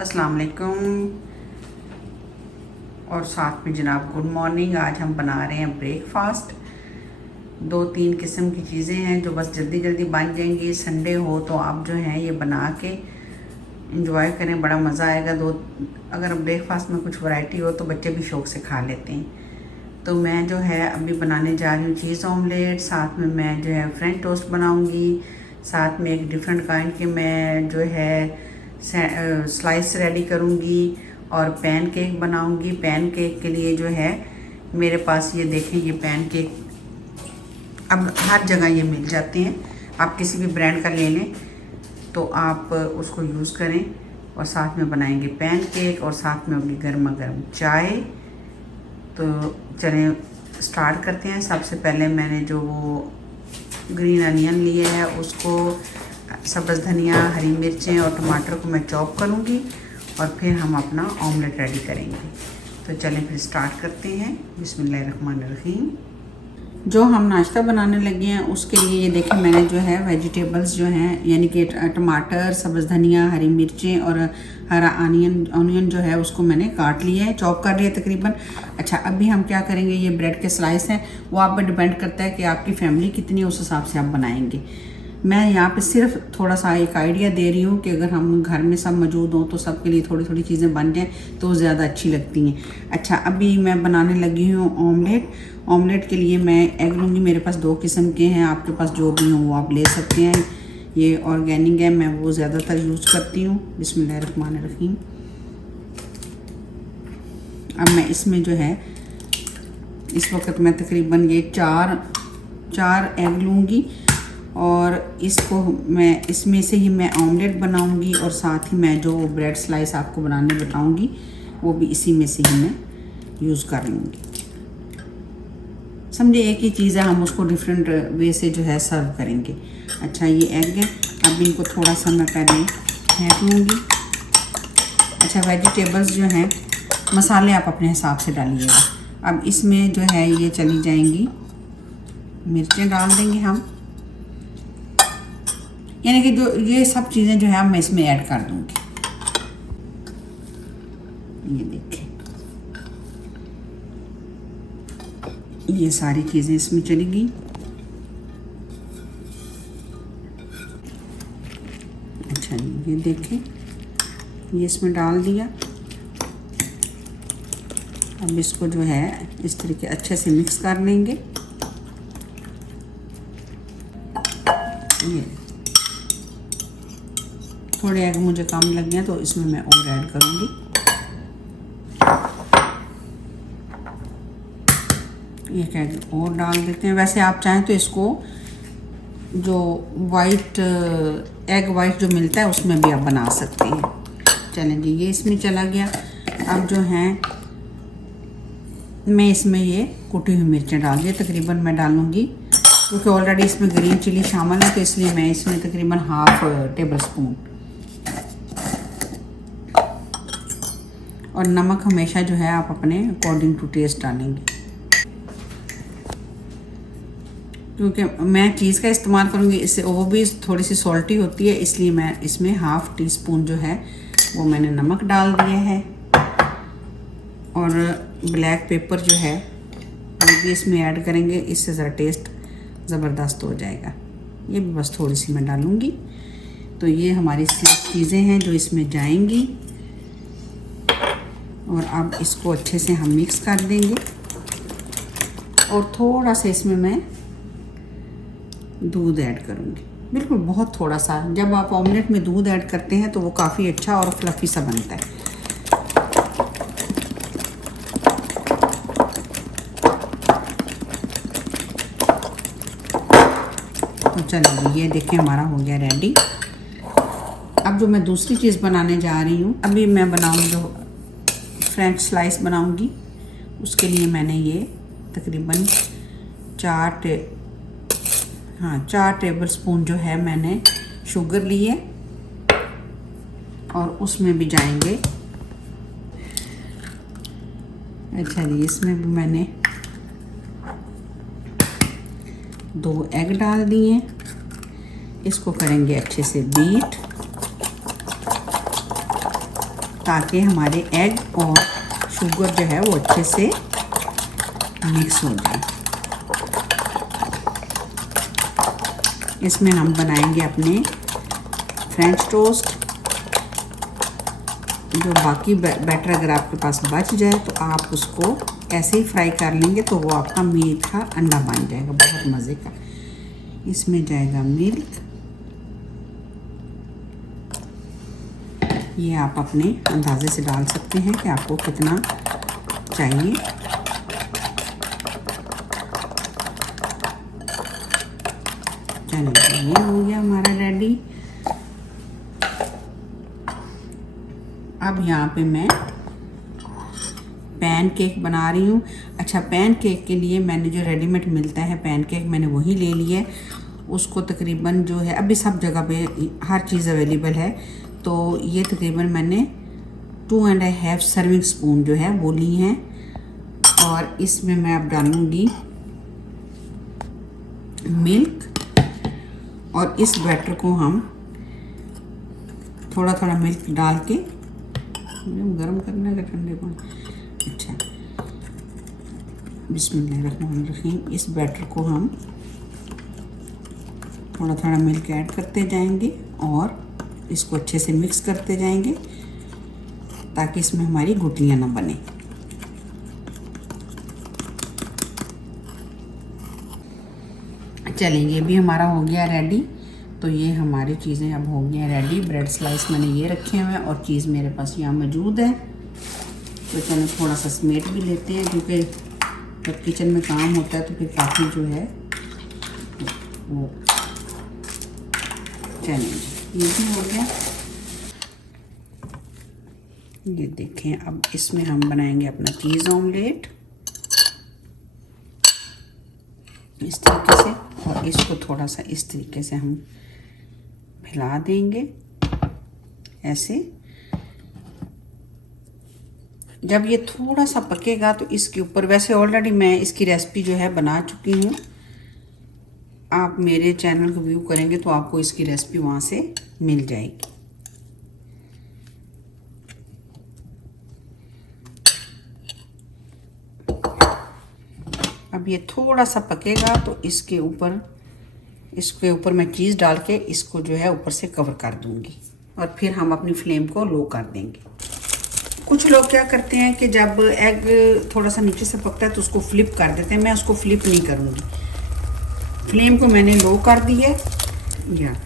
अस्सलाम वालेकुम और साथ में जनाब गुड मॉर्निंग। आज हम बना रहे हैं ब्रेकफास्ट। 2-3 किस्म की चीज़ें हैं जो बस जल्दी जल्दी बन जाएंगी। संडे हो तो आप जो है ये बना के इंजॉय करें, बड़ा मज़ा आएगा। अगर ब्रेकफास्ट में कुछ वैरायटी हो तो बच्चे भी शौक़ से खा लेते हैं। तो मैं जो है अभी बनाने जा रही हूँ चीज़ ऑमलेट। साथ में मैं जो है फ्रेंच टोस्ट बनाऊँगी। साथ में एक डिफरेंट काइंड के मैं जो है स्लाइस रेडी करूँगी और पैन केक बनाऊँगी। पैन केक के लिए जो है मेरे पास ये देखें, ये पैन केक अब हर जगह ये मिल जाते हैं। आप किसी भी ब्रांड का ले लें तो आप उसको यूज़ करें। और साथ में बनाएंगे पैन केक और साथ में होगी गर्मा गर्म चाय। तो चलें स्टार्ट करते हैं। सबसे पहले मैंने जो वो ग्रीन अनियन लिए है उसको, सब्ज़ धनिया, हरी मिर्चें और टमाटर को मैं चॉप करूँगी और फिर हम अपना ऑमलेट रेडी करेंगे। तो चलें फिर स्टार्ट करते हैं। बिस्मिल्लाहिर्रहमानिर्रहीम। जो हम नाश्ता बनाने लगे हैं उसके लिए ये देखें, मैंने जो है वेजिटेबल्स जो हैं यानी कि टमाटर, सब्ज़ धनिया, हरी मिर्चें और हरा ऑनियन जो है उसको मैंने काट लिया है, चॉप कर लिया तकरीबन। अच्छा, अभी हम क्या करेंगे, ये ब्रेड के स्लाइस हैं, वो आप पर डिपेंड करता है कि आपकी फैमिली कितनी है, उस हिसाब से आप बनाएंगे। मैं यहाँ पे सिर्फ थोड़ा सा एक आइडिया दे रही हूँ कि अगर हम घर में सब मौजूद हों तो सबके लिए थोड़ी थोड़ी चीज़ें बन जाएँ तो ज़्यादा अच्छी लगती हैं। अच्छा, अभी मैं बनाने लगी हूँ ऑमलेट। ऑमलेट के लिए मैं एग लूँगी। मेरे पास 2 किस्म के हैं, आपके पास जो भी हों वो आप ले सकते हैं। ये ऑर्गेनिक है, मैं वो ज़्यादातर यूज़ करती हूँ। बिस्मिल्लाहिर्रहमानिर्रहीम। अब मैं इसमें जो है इस वक्त मैं तकरीबन ये चार एग लूँगी और इसको मैं इसमें से ही मैं ऑमलेट बनाऊंगी और साथ ही मैं जो ब्रेड स्लाइस आपको बनाने बताऊंगी वो भी इसी में से ही मैं यूज़ कर लूँगी। समझे, एक ही चीज़ है, हम उसको डिफरेंट वे से जो है सर्व करेंगे। अच्छा, ये एग है, अब इनको थोड़ा सा मैं पहले फेंट लूँगी। अच्छा, वेजिटेबल्स जो हैं, मसाले आप अपने हिसाब से डालिएगा। अब इसमें जो है ये चली जाएंगी, मिर्चें डाल देंगे हम, यानी कि जो ये सब चीज़ें जो है मैं इसमें ऐड कर दूंगी। ये देखें, ये सारी चीज़ें इसमें चली गई। अच्छा, ये देखें, ये इसमें डाल दिया। अब इसको जो है इस तरीके अच्छे से मिक्स कर लेंगे। ये थोड़े एग मुझे कम लग गया तो इसमें मैं और ऐड करूँगी। एक एग और डाल देते हैं। वैसे आप चाहें तो इसको जो एग वाइट जो मिलता है उसमें भी आप बना सकते हैं। चलें जी, ये इसमें चला गया। अब जो है मैं इसमें ये कुटी हुई मिर्चें डाल दी। तकरीबन मैं डालूँगी, क्योंकि ऑलरेडी इसमें ग्रीन चिली शामिल है तो इसलिए मैं इसमें तकरीबन हाफ टेबल स्पून। और नमक हमेशा जो है आप अपने अकॉर्डिंग टू टेस्ट डालेंगे, क्योंकि मैं चीज़ का इस्तेमाल करूँगी, इससे वो भी थोड़ी सी सॉल्टी होती है, इसलिए मैं इसमें हाफ टी स्पून जो है वो मैंने नमक डाल दिया है। और ब्लैक पेपर जो है वो भी इसमें ऐड करेंगे, इससे ज़रा टेस्ट ज़बरदस्त हो जाएगा। ये भी बस थोड़ी सी मैं डालूँगी। तो ये हमारी चीज़ें हैं जो इसमें जाएंगी और अब इसको अच्छे से हम मिक्स कर देंगे। और थोड़ा सा इसमें मैं दूध ऐड करूँगी, बिल्कुल बहुत थोड़ा सा। जब आप ऑमलेट में दूध ऐड करते हैं तो वो काफ़ी अच्छा और फ्लफ़ी सा बनता है। तो चलिए, ये देखें हमारा हो गया रेडी। अब जो मैं दूसरी चीज़ बनाने जा रही हूँ, अभी मैं बनाऊँगी जो फ्रेंच स्लाइस बनाऊंगी। उसके लिए मैंने ये तकरीबन 4 टेबल स्पून जो है मैंने शुगर ली है और उसमें भी जाएंगे। अच्छा जी, इसमें भी मैंने 2 एग डाल दिए। इसको करेंगे अच्छे से बीट। ताकि हमारे एग और शुगर जो है वो अच्छे से मिक्स हो जाए। इसमें हम बनाएंगे अपने फ्रेंच टोस्ट। जो बाकी बैटर अगर आपके पास बच जाए तो आप उसको ऐसे ही फ्राई कर लेंगे तो वो आपका मीट का अंडा बन जाएगा, बहुत मज़े का। इसमें जाएगा मिल्क। ये आप अपने अंदाजे से डाल सकते हैं कि आपको कितना चाहिए। चलिए ये हो गया हमारा रेडी। अब यहाँ पे मैं पैन केक बना रही हूँ। अच्छा, पैन केक के लिए मैंने जो रेडीमेड मिलता है पैन केक, मैंने वही ले लिया है। उसको तकरीबन जो है, अभी सब जगह पे हर चीज़ अवेलेबल है, तो ये तकरीबन मैंने 2.5 सर्विंग स्पून जो है वो ली हैं। और इसमें मैं अब डालूँगी मिल्क। और इस बैटर को हम थोड़ा थोड़ा मिल्क डाल के गरम करना है ठंडे पानी। अच्छा, बिस्मिल्लाहिर्रहमानिर्रहीम। इस बैटर को हम थोड़ा थोड़ा मिल्क ऐड करते जाएंगे और इसको अच्छे से मिक्स करते जाएंगे ताकि इसमें हमारी गुठलियाँ ना बने। चलेंगे, ये भी हमारा हो गया रेडी। तो ये हमारी चीज़ें अब हो गई हैं रेडी। ब्रेड स्लाइस मैंने ये रखे हुए हैं और चीज़ मेरे पास यहाँ मौजूद है। तो चलो थोड़ा सा समेट भी लेते हैं, क्योंकि जब किचन में काम होता है तो फिर काफ़ी जो है वो। चलेंगे, ये भी हो गया। ये देखें, अब इसमें हम बनाएंगे अपना चीज़ ऑमलेट इस तरीके से। और इसको थोड़ा सा इस तरीके से हम फैला देंगे ऐसे। जब ये थोड़ा सा पकेगा तो इसके ऊपर, वैसे ऑलरेडी मैं इसकी रेसिपी जो है बना चुकी हूँ, आप मेरे चैनल को व्यू करेंगे तो आपको इसकी रेसिपी वहाँ से मिल जाएगी। अब ये थोड़ा सा पकेगा तो इसके ऊपर मैं चीज़ डाल के इसको जो है ऊपर से कवर कर दूंगी और फिर हम अपनी फ्लेम को लो कर देंगे। कुछ लोग क्या करते हैं कि जब एग थोड़ा सा नीचे से पकता है तो उसको फ्लिप कर देते हैं। मैं उसको फ्लिप नहीं करूँगी। फ्लेम को मैंने लो कर दी है। या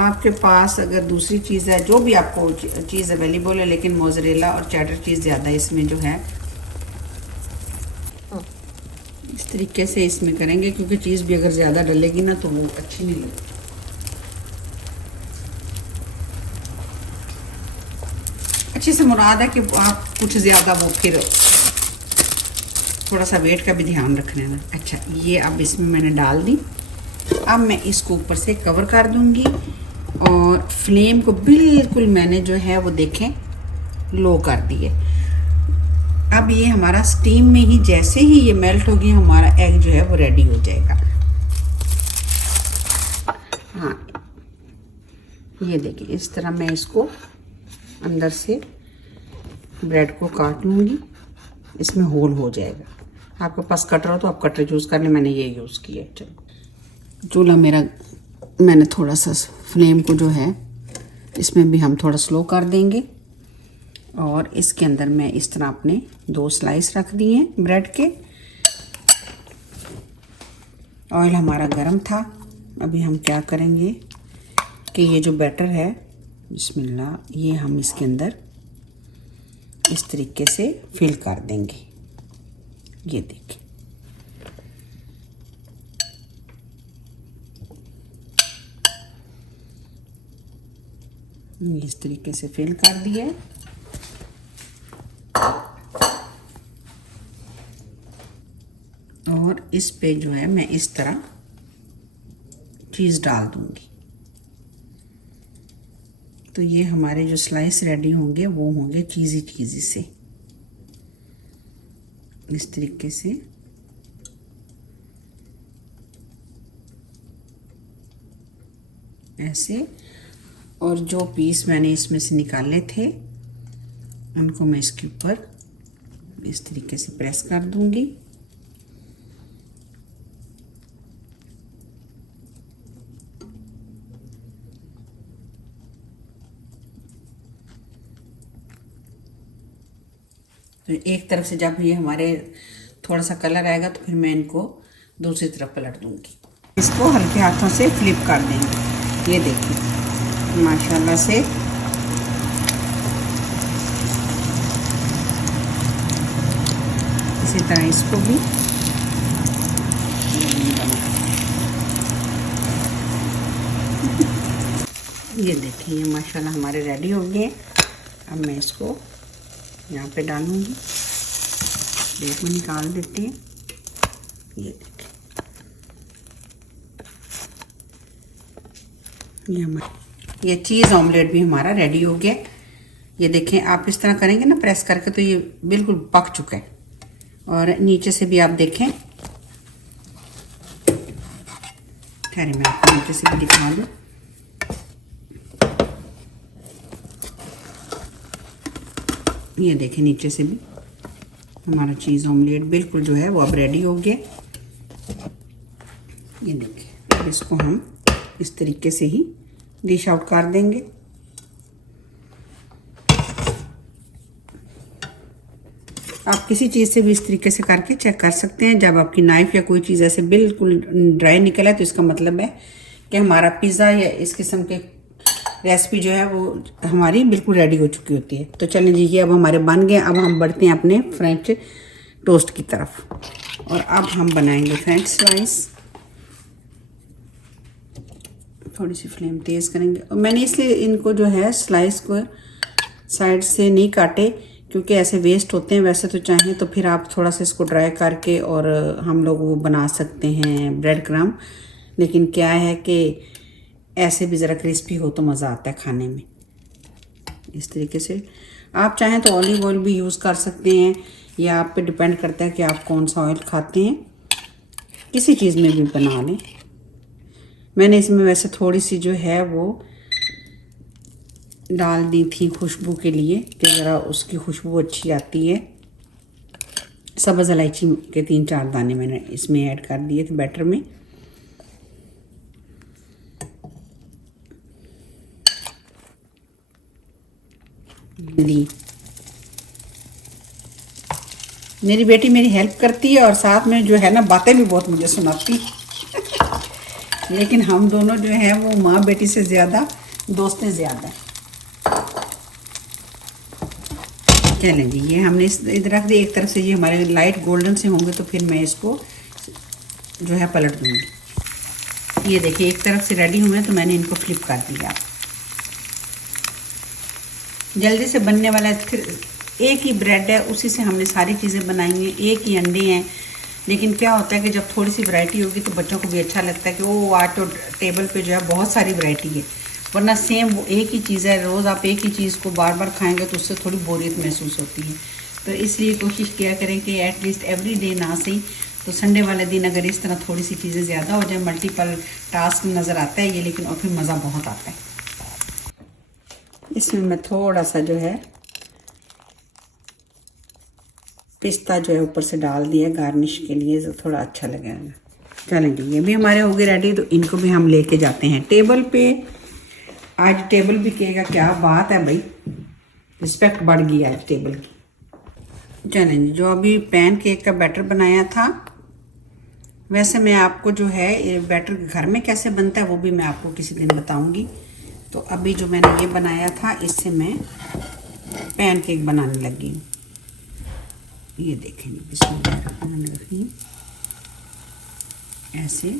आपके पास अगर दूसरी चीज़ है, जो भी आपको चीज़ अवेलेबल है, लेकिन मोज़रेला और चेडर चीज़ ज़्यादा इसमें जो है, इस तरीके से इसमें करेंगे, क्योंकि चीज़ भी अगर ज़्यादा डलेगी ना तो वो अच्छी नहीं लगती। अच्छे से मुराद है कि आप कुछ ज़्यादा वो फिर थोड़ा सा वेट का भी ध्यान रखना है। अच्छा, ये अब इसमें मैंने डाल दी। अब मैं इसको ऊपर से कवर कर दूंगी और फ्लेम को बिल्कुल मैंने जो है वो देखें लो कर दी है। अब ये हमारा स्टीम में ही, जैसे ही ये मेल्ट होगी, हमारा एग जो है वो रेडी हो जाएगा। हाँ, ये देखिए, इस तरह मैं इसको अंदर से ब्रेड को काट लूँगी, इसमें होल हो जाएगा। आपके पास कटर हो तो आप कटर यूज़ कर लें, मैंने ये यूज़ किया। चलो, चूल्हा मेरा, मैंने थोड़ा सा फ्लेम को जो है इसमें भी हम थोड़ा स्लो कर देंगे और इसके अंदर मैं इस तरह अपने 2 स्लाइस रख दिए हैं ब्रेड के। ऑयल हमारा गर्म था। अभी हम क्या करेंगे कि ये जो बैटर है, बिस्मिल्लाह, ये हम इसके अंदर इस तरीके से फिल कर देंगे। ये देखिए, इस तरीके से फिल कर दिया। और इस पे जो है मैं इस तरह चीज़ डाल दूंगी। तो ये हमारे जो स्लाइस रेडी होंगे वो होंगे चीज़ी चीज़ी से, इस तरीके से। ऐसे। और जो पीस मैंने इसमें से निकाले थे उनको मैं इसके ऊपर इस तरीके से प्रेस कर दूंगी। तो एक तरफ से जब ये हमारे थोड़ा सा कलर आएगा तो फिर मैं इनको दूसरी तरफ पलट दूंगी। इसको हल्के हाथों से फ्लिप कर देंगे। ये देखिए माशाल्लाह से इसी तरह इसको भी ये देखिए ये माशाल्लाह हमारे रेडी हो गए। अब मैं इसको यहाँ पे डालूंगी, प्लेट में निकाल देते हैं। ये देखिए ये चीज़ ऑमलेट भी हमारा रेडी हो गया। ये देखें आप इस तरह करेंगे ना प्रेस करके तो ये बिल्कुल पक चुका है। और नीचे से भी आप देखें, ठहरे मैं आपको नीचे से भी दिखा दूँ। ये देखें नीचे से भी हमारा चीज़ ऑमलेट बिल्कुल जो है वो अब रेडी हो गया। ये देखिए अब इसको हम इस तरीके से ही डिश आउट कर देंगे। आप किसी चीज़ से भी इस तरीके से करके चेक कर सकते हैं। जब आपकी नाइफ या कोई चीज़ ऐसे बिल्कुल ड्राई निकला है तो इसका मतलब है कि हमारा पिज़्ज़ा या इस किस्म के रेसिपी जो है वो हमारी बिल्कुल रेडी हो चुकी होती है। तो चलें जी, ये अब हमारे बन गए। अब हम बढ़ते हैं अपने फ्रेंच टोस्ट की तरफ और अब हम बनाएंगे फ्रेंच स्लाइस। थोड़ी सी फ्लेम तेज़ करेंगे। और मैंने इसलिए इनको जो है स्लाइस को साइड से नहीं काटे क्योंकि ऐसे वेस्ट होते हैं। वैसे तो चाहें तो फिर आप थोड़ा सा इसको ड्राई करके और हम लोग वो बना सकते हैं ब्रेड क्रम्ब, लेकिन क्या है कि ऐसे भी ज़रा क्रिस्पी हो तो मज़ा आता है खाने में। इस तरीके से आप चाहें तो ऑलिव ऑयल भी यूज़ कर सकते हैं, या आप पे डिपेंड करता है कि आप कौन सा ऑयल खाते हैं। किसी चीज़ में भी बना लें। मैंने इसमें वैसे थोड़ी सी जो है वो डाल दी थी खुशबू के लिए कि ज़रा उसकी खुशबू अच्छी आती है। सब्ज़ इलायची के 3-4 दाने मैंने इसमें ऐड कर दिए थे बैटर में। मेरी बेटी मेरी हेल्प करती है और साथ में जो है ना बातें भी बहुत मुझे सुनाती लेकिन हम दोनों जो है वो माँ बेटी से ज़्यादा दोस्तें ज़्यादा। चलें जी, ये हमने इधर रख दिया। एक तरफ से ये हमारे लाइट गोल्डन से होंगे तो फिर मैं इसको जो है पलट दूँगी। ये देखिए एक तरफ से रेडी हुए तो मैंने इनको फ्लिप कर दिया। जल्दी से बनने वाला फिर एक ही ब्रेड है, उसी से हमने सारी चीज़ें बनाई हैं, एक ही अंडे हैं। लेकिन क्या होता है कि जब थोड़ी सी वैरायटी होगी तो बच्चों को भी अच्छा लगता है कि वो आज तो टेबल पे जो है बहुत सारी वैरायटी है, वरना सेम वो एक ही चीज़ है। रोज़ आप एक ही चीज़ को बार बार खाएंगे तो उससे थोड़ी बोरियत महसूस होती है। तो इसलिए कोशिश किया करें कि एटलीस्ट एवरी डे ना सही तो संडे वाले दिन अगर इस तरह थोड़ी सी चीज़ें ज़्यादा हो जाए, मल्टीपल टास्क नज़र आता है ये, लेकिन और फिर मज़ा बहुत आता है। इसमें मैं थोड़ा सा जो है पिस्ता जो है ऊपर से डाल दिया गार्निश के लिए, तो थोड़ा अच्छा लगेगा। चलेंगे ये भी हमारे हो गए रेडी, तो इनको भी हम लेके जाते हैं टेबल पे। आज टेबल भी कहेगा क्या बात है भाई, रिस्पेक्ट बढ़ गई आज टेबल की। चलेंगे जो अभी पैन केक का बैटर बनाया था, वैसे मैं आपको जो है ये बैटर घर में कैसे बनता है वो भी मैं आपको किसी दिन बताऊंगी। तो अभी जो मैंने ये बनाया था इससे मैं पैन केक बनाने लगी हूँ। ये देखेंगे बिस्मिल्लाहिर्रहमानिर्रहीम, ऐसे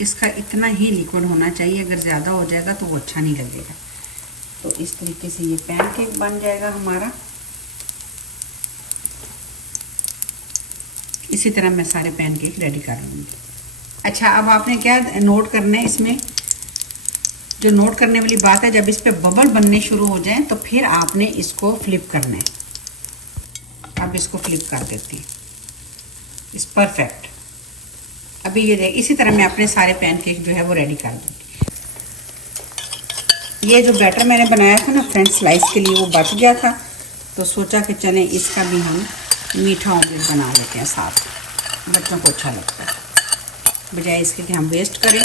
इसका इतना ही लिक्विड होना चाहिए, अगर ज़्यादा हो जाएगा तो वो अच्छा नहीं लगेगा। तो इस तरीके से ये पैन केक बन जाएगा हमारा। इसी तरह मैं सारे पैन केक रेडी कर लूँगी। अच्छा, अब आपने क्या नोट करना है, इसमें जो नोट करने वाली बात है, जब इस पे बबल बनने शुरू हो जाएं तो फिर आपने इसको फ्लिप करना है। अब इसको फ्लिप कर देती हूँ, इस परफेक्ट। अभी ये देख, इसी तरह मैं अपने सारे पैनकेक जो है वो रेडी कर दूँगी। ये जो बैटर मैंने बनाया था ना फ्रेंच स्लाइस के लिए, वो बच गया था, तो सोचा कि चलें इसका भी हम मीठा ऑमलेट बना लेते हैं साथ, बच्चों को अच्छा लगता है, बजाय इसके कि हम वेस्ट करें।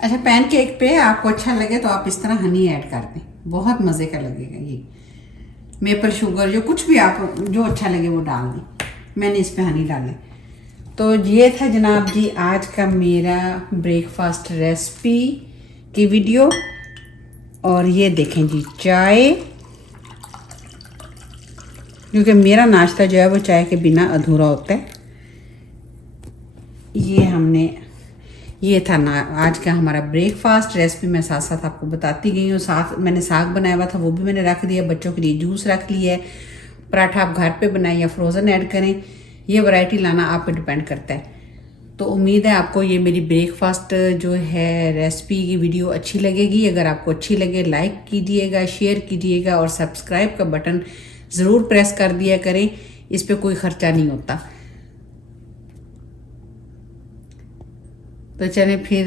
अच्छा, पैनकेक पे आपको अच्छा लगे तो आप इस तरह हनी ऐड कर दें, बहुत मज़े का लगेगा। ये मेपल शुगर जो कुछ भी आप जो अच्छा लगे वो डाल दें, मैंने इस पे हनी डाले। तो ये था जनाब जी आज का मेरा ब्रेकफास्ट रेसिपी की वीडियो। और ये देखें जी चाय, क्योंकि मेरा नाश्ता जो है वो चाय के बिना अधूरा होता है। ये था ना आज का हमारा ब्रेकफास्ट रेसिपी। मैं साथ साथ आपको बताती गई हूँ। साथ मैंने साग बनाया हुआ था, वो भी मैंने रख दिया, बच्चों के लिए जूस रख लिया है। पराठा आप घर पे बनाएं या फ्रोज़न ऐड करें, ये वैरायटी लाना आप पे डिपेंड करता है। तो उम्मीद है आपको ये मेरी ब्रेकफास्ट जो है रेसिपी की वीडियो अच्छी लगेगी। अगर आपको अच्छी लगे लाइक कीजिएगा, शेयर कीजिएगा और सब्सक्राइब का बटन ज़रूर प्रेस कर दिया करें, इस पर कोई ख़र्चा नहीं होता। तो चलें फिर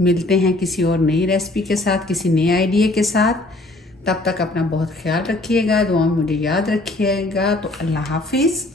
मिलते हैं किसी और नई रेसिपी के साथ, किसी नए आइडिया के साथ। तब तक अपना बहुत ख्याल रखिएगा, दुआ में मुझे याद रखिएगा। तो अल्लाह हाफिज़।